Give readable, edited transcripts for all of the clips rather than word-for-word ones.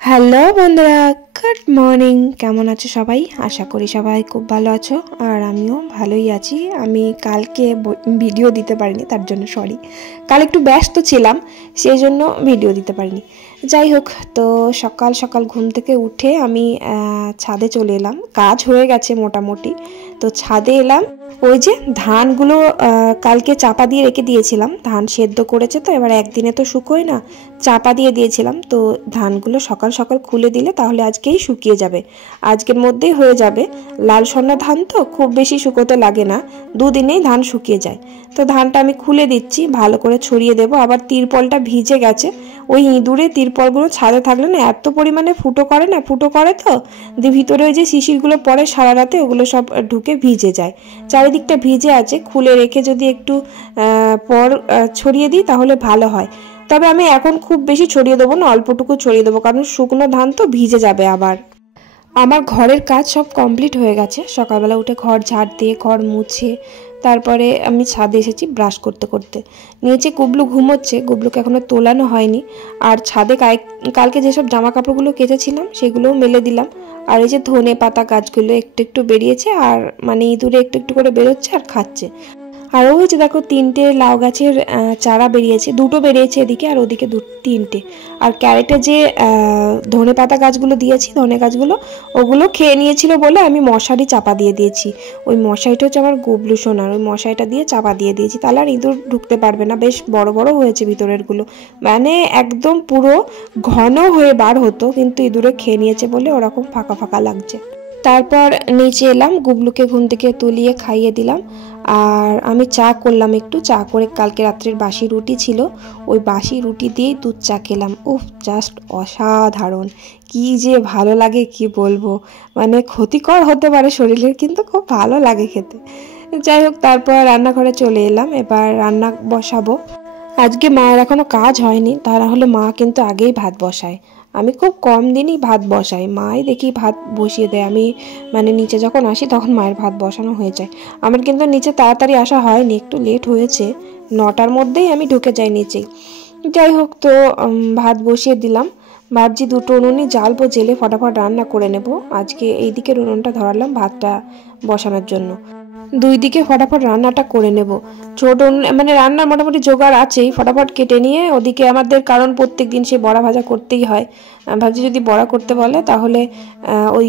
Hello বন্ধুরা, good morning. কেমন আছো সবাই? আশা করি সবাই খুব ভালো আছো, আর আমিও ভালোই আছি। আমি কালকে ভিডিও দিতে পারিনি, তার জন্য সরি। কাল একটু ব্যস্ত ছিলাম, সেই জন্য ভিডিও দিতে পারিনি। যাই হোক, তো সকাল সকাল ঘুম থেকে উঠে আমি ছাদে চলে এলাম। কাজ হয়ে গেছে মোটামুটি, তো ছাদে এলাম। ওই যে ধানগুলো কালকে চাপা দিয়ে রেখে দিয়েছিলাম, ধান সেদ্ধ করেছে তো এবার একদিনে তো শুকোয় না, চাপা দিয়ে দিয়েছিলাম। তো ধানগুলো সকাল সকাল খুলে দিলে তাহলে আজকেই শুকিয়ে যাবে, আজকের মধ্যেই হয়ে যাবে। লাল সন্না ধান তো খুব বেশি শুকোতে লাগে না, দুদিনেই ধান শুকিয়ে যায়। তো ধানটা আমি খুলে দিচ্ছি, ভালো করে ছড়িয়ে দেবো। আবার তিরপলটা ভিজে গেছে, ওই ইঁদুরে তিরপলগুলো ছাদে থাকলে না এত পরিমাণে ফুটো করে, না ফুটো করে তো দিয়ে ভিতরে ওই যে শিশিরগুলো পড়ে সারা রাতে, ওগুলো সব ঢুকে ভিজে যায়। চারিদিকটা ভিজে আছে, খুলে রেখে যদি একটু পর ছড়িয়ে দিই তাহলে ভালো হয়। তবে আমি এখন খুব বেশি ছড়িয়ে দেবো না, অল্পটুকু ছড়িয়ে দেবো, কারণ শুকনো ধান তো ভিজে যাবে আবার। আমার ঘরের কাজ সব কমপ্লিট হয়ে গেছে। সকালবেলা উঠে ঘর ঝাড় দিয়ে ঘর মুছে তারপরে আমি ছাদে এসেছি ব্রাশ করতে করতে। নিচে গুবলু ঘুমোচ্ছে, গুবলুকে এখনও তোলানো হয়নি। আর ছাদে কালকে যেসব জামা কাপড়গুলো কেচেছিলাম সেগুলোও মেলে দিলাম। আর এই যে ধনে পাতা গাছগুলো একটু একটু বেরিয়েছে, আর মানে ইঁদুরে একটু একটু করে বেরোচ্ছে আর খাচ্ছে। আর ওই যে দেখো তিনটে লাউ গাছের চারা বেরিয়েছে, দুটো বেরিয়েছে এদিকে আর ওদিকে তিনটে। আর ক্যারেটে যে ধনে পাতা গাছগুলো দিয়েছি, ধনে গাছগুলো ওগুলো খেয়ে নিয়েছিল বলে আমি মশারি চাপা দিয়ে দিয়েছি। ওই মশারিটা হচ্ছে আমার গুবলু সোনার, ওই মশারিটা দিয়ে চাপা দিয়ে দিয়েছি, তাহলে আর ইঁদুর ঢুকতে পারবে না। বেশ বড় বড় হয়েছে ভিতরের গুলো, মানে একদম পুরো ঘন হয়ে বার হতো, কিন্তু ইঁদুরে খেয়ে নিয়েছে বলে ওরকম ফাঁকা ফাঁকা লাগছে। তারপর নিচে এলাম, গুবলুকে ঘুম থেকে তুলিয়ে খাইয়ে দিলাম। আর আমি চা করলাম একটু, চা করে কালকে রাত্রের বাসি রুটি ছিল, ওই বাসি রুটি দিয়েই দুধ চা খেলাম। উফ, জাস্ট অসাধারণ, কি যে ভালো লাগে কি বলবো। মানে ক্ষতিকর হতে পারে শরীরের, কিন্তু খুব ভালো লাগে খেতে। যাই হোক, তারপর রান্নাঘরে চলে এলাম, এবার রান্না বসাবো। আজকে মায়ের এখনো কাজ হয়নি, তা না হলে মা কিন্তু আগেই ভাত বসায়। আমি খুব কম দিনই ভাত বসাই, মাই দেখি ভাত বসিয়ে দেয়। আমি মানে নিচে যখন আসি তখন মায়ের ভাত বসানো হয়ে যায়। আমার কিন্তু নিচে তাড়াতাড়ি আসা হয়নি, একটু লেট হয়েছে, 9টার মধ্যেই আমি ঢুকে যাই নিচেই। যাই হোক, তো ভাত বসিয়ে দিলাম। ভাবছি দুটো উনুনই জ্বালবো, জেলে ফটাফট রান্না করে নেব। আজকে এই দিকের উনুনটা ধরালাম ভাতটা বসানোর জন্য, দুই দিকে ফটাফট রান্নাটা করে নেব। ছোট মানে রান্নার মোটামুটি জোগাড় আছেই, ফটাফট কেটে নিয়ে ওদিকে আমাদের, কারণ প্রত্যেক দিন সে বড়া ভাজা করতেই হয়। ভাবছি যদি বড়া করতে বলে তাহলে ওই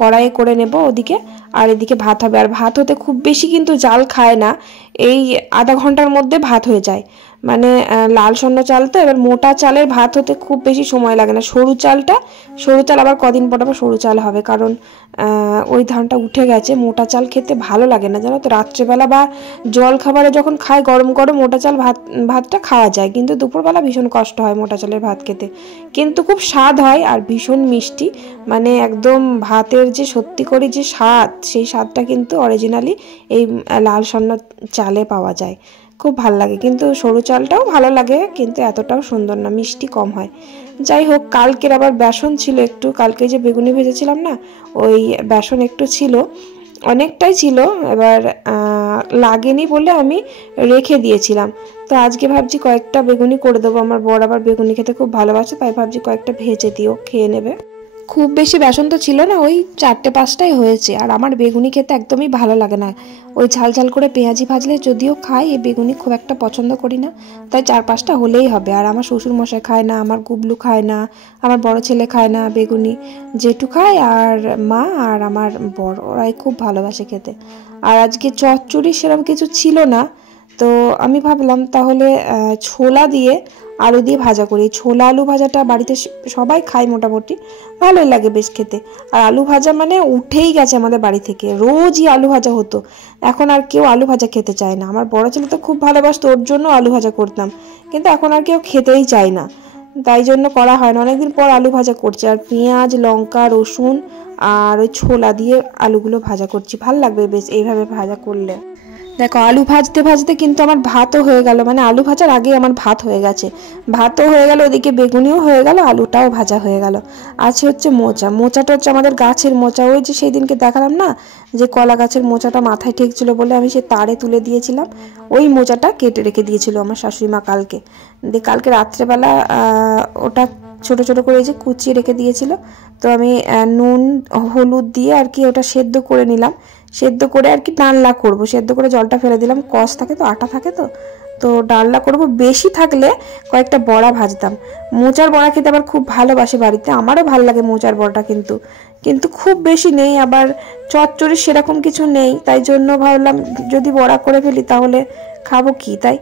কড়াইয়ে করে নেব ওদিকে, আর এদিকে ভাত হবে। আর ভাত হতে খুব বেশি কিন্তু জাল খায় না, এই আধা ঘন্টার মধ্যে ভাত হয়ে যায়। মানে লাল সন্ন চাল তো, এবার মোটা চালের ভাত হতে খুব বেশি সময় লাগে না। সরু চাল আবার কদিন পর আবার সরু চাল হবে, কারণ ওই ধানটা উঠে গেছে। মোটা চাল খেতে ভালো লাগে না জানো তো, রাত্রেবেলা বা জল খাবারে যখন খায় গরম গরম মোটা চাল ভাতটা খাওয়া যায়, কিন্তু দুপুরবেলা ভীষণ কষ্ট হয় মোটা চালের ভাত খেতে। কিন্তু খুব স্বাদ হয় আর ভীষণ মিষ্টি, মানে একদম ভাতের যে সত্যি করে যে স্বাদ, সেই স্বাদটা কিন্তু অরিজিনালি এই লাল সন্ন চালে পাওয়া যায়। খুব ভালো লাগে, কিন্তু সরু চালটাও ভালো লাগে, কিন্তু এতটাও সুন্দর না, মিষ্টি কম হয়। যাই হোক, কালকের আবার বেসন ছিল একটু, কালকে যে বেগুনি ভেজেছিলাম না, ওই বেসন একটু ছিল, অনেকটাই ছিল। এবার লাগেনি বলে আমি রেখে দিয়েছিলাম। তো আজকে ভাবছি কয়েকটা বেগুনি করে দেবো, আমার বর আবার বেগুনি খেতে খুব ভালোবাসে, তাই ভাবছি কয়েকটা ভেজে দিও, খেয়ে নেবে। খুব বেশি বেসন তো ছিল না, ওই 4টে-5টাই হয়েছে। আর আমার বেগুনি খেতে একদমই ভালো লাগে না, ওই ঝাল ঝাল করে পেঁয়াজি ভাজলে যদিও খাই, এই বেগুনি খুব একটা পছন্দ করি না, তাই 4-5টা হলেই হবে। আর আমার শ্বশুর মশাই খায় না, আমার গুবলু খায় না, আমার বড় ছেলে খায় না বেগুনি, জেঠু খায় আর মা আর আমার বর, ওরাই খুব ভালোবাসে খেতে। আর আজকে চচ্চড়ি সেরকম কিছু ছিল না, তো আমি ভাবলাম তাহলে ছোলা দিয়ে আলু দিয়ে ভাজা করি। ছোলা আলু ভাজাটা বাড়িতে সবাই খায় মোটামুটি, ভালোই লাগে বেশ খেতে। আর আলু ভাজা মানে উঠেই গেছে আমাদের বাড়ি থেকে, রোজই আলু ভাজা হতো। এখন আর কেউ আলু ভাজা খেতে চায় না। আমার বড় ছেলে তো খুব ভালোবাসতো, ওর জন্য আলু ভাজা করতাম, কিন্তু এখন আর কেউ খেতেই চায় না, তাই জন্য করা হয় না। অনেকদিন পর আলু ভাজা করছে, আর পেঁয়াজ লঙ্কা রসুন আর ওই ছোলা দিয়ে আলুগুলো ভাজা করছি, ভাল লাগবে বেশ এইভাবে ভাজা করলে। দেখো, আলু ভাজতে ভাজতে কিন্তু আমার ভাতও হয়ে গেল, মানে আলু ভাজার আগে আমার ভাত হয়ে গেছে, ভাতও হয়ে গেল, ওদিকে বেগুনিও হয়ে গেল, আলুটাও ভাজা হয়ে গেল। আছে হচ্ছে মোচাটা হচ্ছে আমাদের গাছের মোচা, ওই যে সেই দিনকে দেখালাম না যে কলা গাছের মোচাটা মাথায় ঠেকছিল বলে আমি সে তারে তুলে দিয়েছিলাম, ওই মোচাটা কেটে রেখে দিয়েছিল আমার শাশুড়ি মা কালকে। দিয়ে কালকে রাত্রেবেলা ওটা ছোট ছোট করে যে কুচিয়ে রেখে দিয়েছিল। তো আমি নুন হলুদ দিয়ে আর কি ওটা সেদ্ধ করে নিলাম, সেদ্ধ করে আর কি ডালনা করব, সেদ্ধ করে জলটা ফেলে দিলাম, কষ থাকে তো, আটা থাকে তো, তো ডালনা করব। বেশি থাকলে কয়েকটা বড়া ভাজতাম। মোচার বড়া খেতে আবার খুব ভালোবাসে বাড়িতে, আমারও ভালো লাগে মোচার বড়াটা, কিন্তু কিন্তু খুব বেশি নেই, আবার চচ্চড়ি সেরকম কিছু নেই, তাই জন্য ভাবলাম যদি বড়া করে ফেলি তাহলে খাবো কি, তাই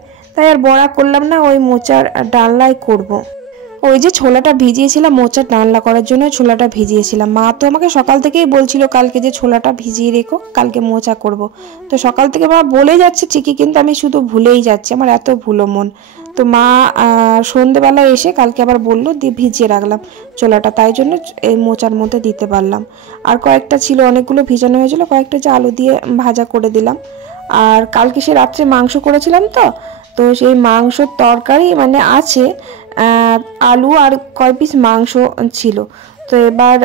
আর বড়া করলাম না, ওই মোচার ডালনাই করব। ওই যে ছোলাটা ভিজিয়েছিলাম মোচার ডালনা করার জন্য, ছোলাটা ভিজিয়েছিলাম। মা তো আমাকে সকাল থেকেই বলছিল কালকে যে ছোলাটা ভিজিয়ে রেখো, কালকে মোচা করব। তো সকাল থেকে মা বলে যাচ্ছে ঠিকই, কিন্তু আমি শুধু ভুলেই যাচ্ছি, আমার এত ভুলো মন। তো মা সন্ধেবেলায় এসে কালকে আবার বললো, দিয়ে ভিজিয়ে রাখলাম ছোলাটা, তাই জন্য এই মোচার মধ্যে দিতে পারলাম। আর কয়েকটা ছিল, অনেকগুলো ভিজানো হয়েছিল, কয়েকটা যে আলু দিয়ে ভাজা করে দিলাম। আর কালকে সে রাত্রে মাংস করেছিলাম তো, তো সেই মাংসর তরকারি মানে আছে, আলু আর কয় পিস মাংস ছিল। তো এবার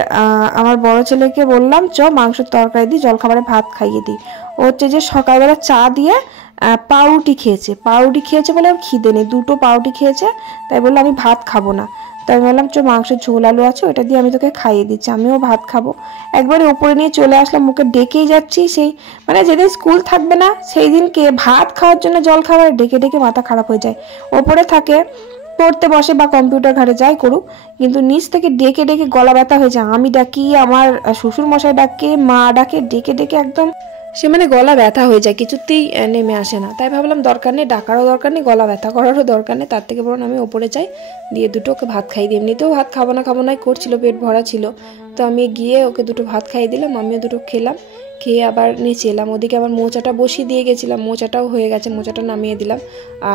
আমার বড় ছেলেকে বললাম চ মাংসের তরকারি দিই, জলখাবারে ভাত খাইয়ে দিই। ও হচ্ছে যে সকালবেলা চা দিয়ে পাউরুটি খেয়েছে বলে ওর খিদে নেই, 2টো পাউরুটি খেয়েছে, তাই বললো আমি ভাত খাবো না। তাই আমি বললাম চ মাংসের ঝোল আলু আছে, ওটা দিয়ে আমি তোকে খাইয়ে দিচ্ছি, আমিও ভাত খাবো। একবারে উপরে নিয়ে চলে আসলাম, মুখে ডেকেই যাচ্ছি, সেই মানে যেদিন স্কুল থাকবে না সেই দিনকে ভাত খাওয়ার জন্য জল খাবার ডেকে ডেকে মাথা খারাপ হয়ে যায়। ওপরে থাকে পড়তে বসে বা কম্পিউটার ঘাটে যাই করুক, কিন্তু নিচ থেকে ডেকে ডেকে গলা ব্যথা হয়ে যায়। আমি ডাকি, আমার শ্বশুর মশাই ডাকে, মা ডাকে, ডেকে ডেকে একদম সে মানে গলা ব্যথা হয়ে যায়, কিছুতেই নেমে আসে না। তাই ভাবলাম দরকার নেই, ডাকারও দরকার নেই, গলা ব্যথা করারও দরকার নেই, তার থেকে বরং আমি ওপরে যাই, দিয়ে দুটো ওকে ভাত খাইয়ে দিই। এমনিতেও ভাত খাবো না করছিল, পেট ভরা ছিল। তো আমি গিয়ে ওকে 2টো ভাত খাইয়ে দিলাম, আমিও 2টো খেলাম, খেয়ে আবার নিচে এলাম। ওদিকে আবার মোচাটা বসিয়ে দিয়ে গেছিলাম, মোচাটাও হয়ে গেছে, মোচাটা নামিয়ে দিলাম।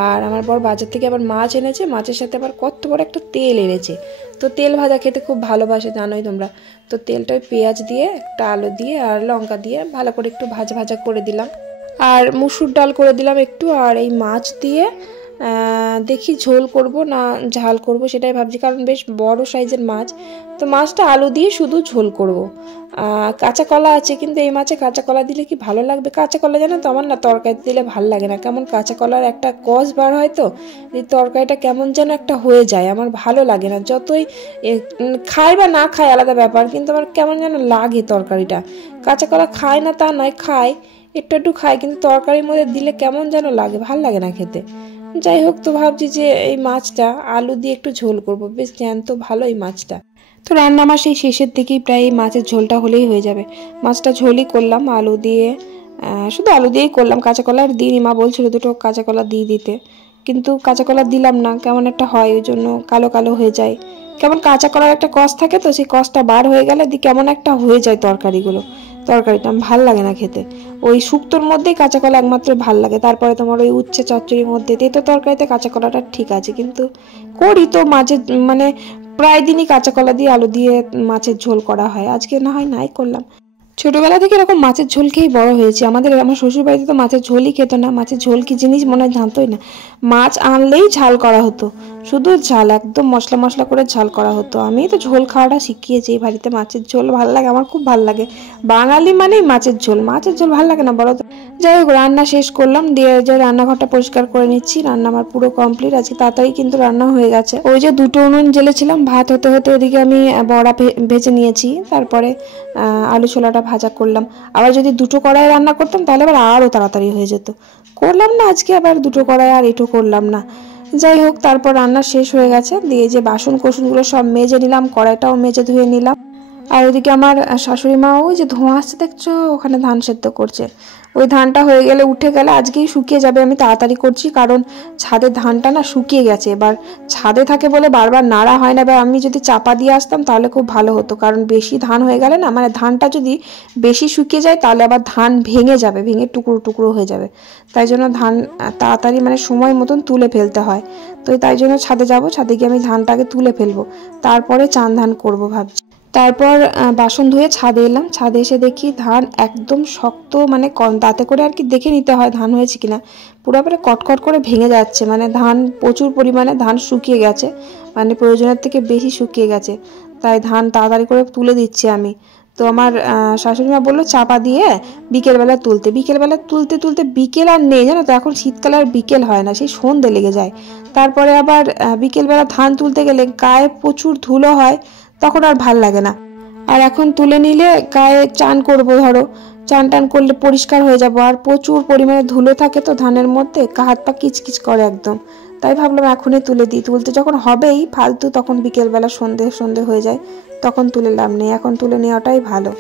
আর আমার বর বাজার থেকে আবার মাছ এনেছে, মাছের সাথে আবার কত বড় একটা তেল এনেছে। তো তেল ভাজা খেতে খুব ভালোবাসে জানোই তোমরা। তো তেলটা পেঁয়াজ দিয়ে, একটা আলু দিয়ে আর লঙ্কা দিয়ে ভালো করে একটু ভাজা করে দিলাম, আর মুসুর ডাল করে দিলাম একটু, আর এই মাছ দিয়ে দেখি ঝোল করব না ঝাল করব সেটাই ভাবছি, কারণ বেশ বড় সাইজের মাছ। তো মাছটা আলু দিয়ে শুধু ঝোল করব। কাঁচা কলা আছে, কিন্তু এই মাছে কাঁচা কলা দিলে কি ভালো লাগবে? কাঁচা কলা জানো তো আমার না তরকারি দিলে ভালো লাগে না, কেমন কাঁচা কলার একটা কষ বার হয়, তো এই তরকারিটা কেমন যেন একটা হয়ে যায়, আমার ভালো লাগে না। যতই খাই বা না খাই আলাদা ব্যাপার, কিন্তু আমার কেমন যেন লাগে তরকারিটা। কাঁচা কলা খায় না তা নয়, খায়, একটু খায়, কিন্তু তরকারির মধ্যে দিলে কেমন যেন লাগে, ভাল লাগে না খেতে। যাই হোক, তো ভাবছি যে এই মাছটা আলু দিয়ে একটু ঝোল করব, বেশ জ্যান্ত ভালো এই মাছটা। তো রান্না আমার সেই শেষের দিকেই প্রায় এই মাছের ঝোলটা হলেই হয়ে যাবে। মাছটা ঝোলই করলাম আলু দিয়ে, শুধু আলু দিয়েই করলাম, কাঁচা কলার দিইনি। মা বলছিল 2টো কাঁচা কলা দিয়ে দিতে, কিন্তু কাঁচা কলা দিলাম না, কেমন একটা হয়, ওই জন্য কালো কালো হয়ে যায়। কেমন কাঁচা কলার একটা কষ থাকে, তো সেই কষটা বার হয়ে গেলে কেমন একটা হয়ে যায় তরকারিটা ভাল লাগে না খেতে। ওই শুক্তোর মধ্যেই কাঁচা কলা একমাত্র ভাল লাগে, তারপরে তোমার ওই উচ্ছে চচ্চড়ির মধ্যে তেতো তরকারিতে কাঁচা কলাটা ঠিক আছে, কিন্তু করি তো মাঝে মানে প্রায় দিনই কাঁচা কলা দিয়ে আলু দিয়ে মাছের ঝোল করা হয়, আজকে না হয় নাই করলাম। ছোটবেলা থেকে এরকম মাছের ঝোল খেয়েই বড় হয়েছে। আমার শ্বশুর বাড়িতে তো মাছের ঝোলই খেত না, মাছের ঝোল কি জিনিস মনে হয় জানতোই না। মাছ আনলেই ঝাল করা হতো, শুধু ঝাল, একদম মশলা করে ঝাল করা হতো। আমি তো ঝোল খাওয়াটা শিখিয়েছি এই বাড়িতে, মাছের ঝোল ভালো লাগে, আমার খুব ভালো লাগে। বাঙালি মানেই মাছের ঝোল ভালো লাগে না বলো তো? যাই হোক, রান্না শেষ করলাম, দিয়ে যে রান্নাঘরটা পরিষ্কার করে নিচ্ছি। রান্না আমার পুরো কমপ্লিট, আজকে তাড়াতাড়ি কিন্তু রান্না হয়ে গেছে। ওই যে 2টো উনুন জ্বেলেছিলাম, ভাত হতে হতে ওদিকে আমি বড়া ভেজে নিয়েছি, তারপরে আলু ছোলাটা ভাজা করলাম। আবার যদি 2টো কড়াই রান্না করতাম তাহলে আবার আরও তাড়াতাড়ি হয়ে যেত, করলাম না আজকে আবার 2টো কড়াই, আর এটু করলাম না। যাই হোক, তারপর রান্না শেষ হয়ে গেছে, দিয়ে যে বাসন কোসনগুলো সব মেজে নিলাম, কড়াইটাও মেজে ধুয়ে নিলাম। আর ওইদিকে আমার শাশুড়ি মা ওই যে ধোঁয়া আসছে দেখছো, ওখানে ধান সেদ্ধ করছে। ওই ধানটা হয়ে গেলে উঠে গেলে আজকেই শুকিয়ে যাবে। আমি তাড়াতাড়ি করছি, কারণ ছাদের ধানটা না শুকিয়ে গেছে, এবার ছাদে থাকে বলে বারবার নাড়া হয় না। এবার আমি যদি চাপা দিয়ে আসতাম তাহলে খুব ভালো হতো, কারণ বেশি ধান হয়ে গেলে না, মানে ধানটা যদি বেশি শুকিয়ে যায় তাহলে আবার ধান ভেঙে যাবে, ভেঙে টুকরো টুকরো হয়ে যাবে। তাই জন্য ধান তাড়াতাড়ি মানে সময় মতন তুলে ফেলতে হয়। তো তাই জন্য ছাদে যাব, ছাদে গিয়ে আমি ধানটাকে তুলে ফেলবো, তারপরে চান ধান করবো ভাবছি। তারপর বাসন ধুয়ে ছাদে এলাম, ছাদে এসে দেখি ধান একদম শক্ত, মানে দাঁতে করে আর কি দেখে নিতে হয় ধান হয়েছে কিনা, পুরোপুরি কটকট করে ভেঙে যাচ্ছে, মানে ধান প্রচুর পরিমাণে ধান শুকিয়ে গেছে, মানে প্রয়োজনের থেকে বেশি শুকিয়ে গেছে। তাই ধান তাড়াতাড়ি করে তুলে দিচ্ছি আমি। তো আমার শাশুড়ি মা বললো চাপা দিয়ে বিকেলবেলা তুলতে তুলতে বিকেল আর নেই, জানো তো। এখন শীতকালে আর বিকেল হয় না, সেই সন্ধে লেগে যায়। তারপরে আবার বিকেলবেলা ধান তুলতে গেলে গায়ে প্রচুর ধুলো হয়, তখন আর ভাল লাগে না। আর এখন তুলে নিলে গায়ে চান করবো, ধরো চান টান করলে পরিষ্কার হয়ে যাবো। আর প্রচুর পরিমাণে ধুলো থাকে তো ধানের মধ্যে, হাত পা কিচকিচ করে একদম। তাই ভাবলাম এখনই তুলে দিই। তুলতে যখন হবেই ফালতু, তখন বিকেলবেলা সন্ধে হয়ে যায়, তখন তুলে লাভ নেই। এখন তুলে নেওয়াটাই ভালো।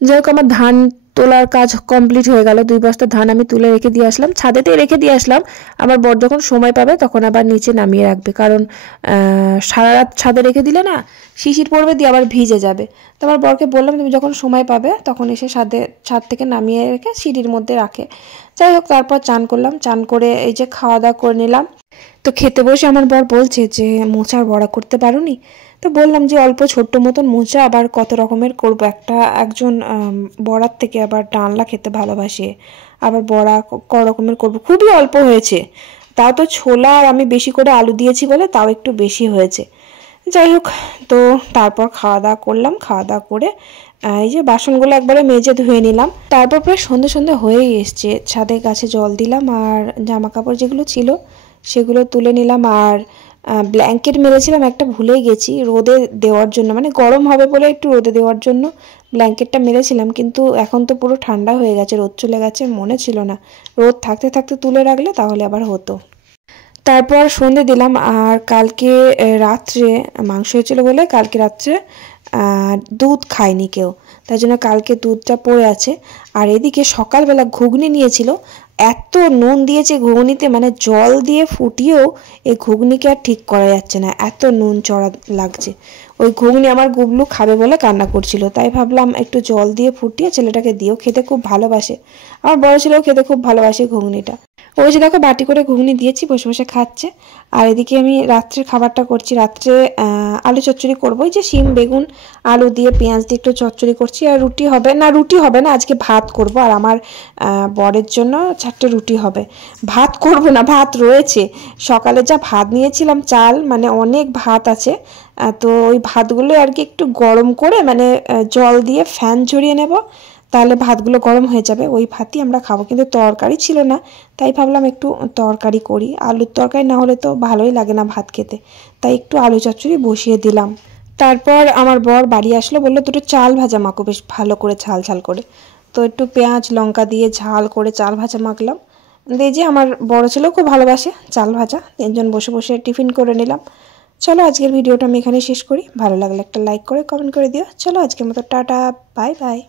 যাই হোক, আমার ধান তোলার কাজ কমপ্লিট হয়ে গেল। 2 বস্তা ধান আমি তুলে রেখে দিয়ে আসলাম, ছাদেতেই রেখে দিয়ে আসলাম। আমার বর যখন সময় পাবে তখন আবার নিচে নামিয়ে রাখবে, কারণ সারা রাত ছাদে রেখে দিলে না শিশির পড়বে, দিয়ে আবার ভিজে যাবে। তো আমার বরকে বললাম তুমি যখন সময় পাবে তখন এসে ছাদ থেকে নামিয়ে রেখে সিঁড়ির মধ্যে রাখে। যাই হোক, তারপর চান করলাম, চান করে এই যে খাওয়া দাওয়া করে নিলাম। তো খেতে বসে আমার বর বলছে যে মোচার বড়া করতে পারোনি? তো বললাম যে অল্প ছোট্ট মতন মোচা, আবার কত রকমের করবো। একজন বড়ার থেকে আবার ডালনা খেতে ভালোবাসে, আবার বড়া ক রকমের করবো, খুবই অল্প হয়েছে। তাও তো ছোলা আর আমি বেশি করে আলু দিয়েছি বলে তাও একটু বেশি হয়েছে। যাই হোক, তো তারপর খাওয়া দাওয়া করলাম। খাওয়া দাওয়া করে এই যে বাসনগুলো একবারে মেজে ধুয়ে নিলাম। তারপর প্রায় সন্ধে হয়েই এসছে, ছাদের গাছে জল দিলাম, আর জামা কাপড় যেগুলো ছিল সেগুলো তুলে নিলাম। আর ব্ল্যাঙ্কেট মেরেছিলাম একটা, ভুলেই গেছি রোদে দেওয়ার জন্য, মানে গরম হবে বলে একটু রোদে দেওয়ার জন্য ব্ল্যাঙ্কেটটা মেরেছিলাম। কিন্তু এখন তো পুরো ঠান্ডা হয়ে গেছে, রোদ চলে গেছে, মনে ছিল না। রোদ থাকতে থাকতে তুলে রাখলে তাহলে আবার হতো। তারপর সন্ধে দিলাম। আর কালকে রাত্রে মাংস হয়েছিল বলে কালকে রাত্রে দুধ খায়নি কেউ, তাই জন্য কালকে দুধটা পড়ে আছে। আর এদিকে সকালবেলা ঘুগনি নিয়েছিল, এত নুন দিয়েছে ঘুগনিতে, মানে জল দিয়ে ফুটিয়েও এই ঘুগনিকে আর ঠিক করা যাচ্ছে না, এত নুন চড়া লাগছে। ওই ঘুগনি আমার গুবলু খাবে বলে কান্না করছিল, তাই ভাবলাম একটু জল দিয়ে ফুটিয়ে ছেলেটাকে দিও, খেতে খুব ভালোবাসে। আমার বড় ছেলেও খেতে খুব ভালোবাসে ঘুগনিটা। ওই যে দেখো বাটি করে ঘুগনি দিয়েছি, বসে বসে খাচ্ছে। আর এদিকে আমি রাত্রে খাবারটা করছি। রাত্রে আলু চচ্চড়ি করবো, ওই যে শিম বেগুন আলু দিয়ে পেঁয়াজ দিয়ে একটু চচ্চড়ি করছি। আর রুটি হবে না, আজকে ভাত করব। আর আমার বরের জন্য 4টে রুটি হবে। ভাত করব না, ভাত রয়েছে। সকালে যা ভাত নিয়েছিলাম চাল, মানে অনেক ভাত আছে। তো ওই ভাতগুলো আর কি একটু গরম করে, মানে জল দিয়ে ফ্যান ঝরিয়ে নেব, তাহলে ভাতগুলো গরম হয়ে যাবে। ওই ভাতই আমরা খাবো। কিন্তু তরকারি ছিল না, তাই ভাবলাম একটু তরকারি করি। আলুর তরকারি না হলে তো ভালোই লাগে না ভাত খেতে, তাই একটু আলু চচ্চড়ি বসিয়ে দিলাম। তারপর আমার বর বাড়ি আসলো, বললো দুটো চাল ভাজা মাখো বেশ ভালো করে, ঝাল করে। তো একটু পেঁয়াজ লঙ্কা দিয়ে ঝাল করে চাল ভাজা মাখলাম। দিয়ে যে আমার বড় ছেলেও খুব ভালোবাসে চাল ভাজা, 3জন বসে বসে টিফিন করে নিলাম। চলো আজকের ভিডিওটা আমি এখানে শেষ করি। ভালো লাগলে একটা লাইক করে কমেন্ট করে দিও। চলো আজকের মতো টাটা, বাই বাই।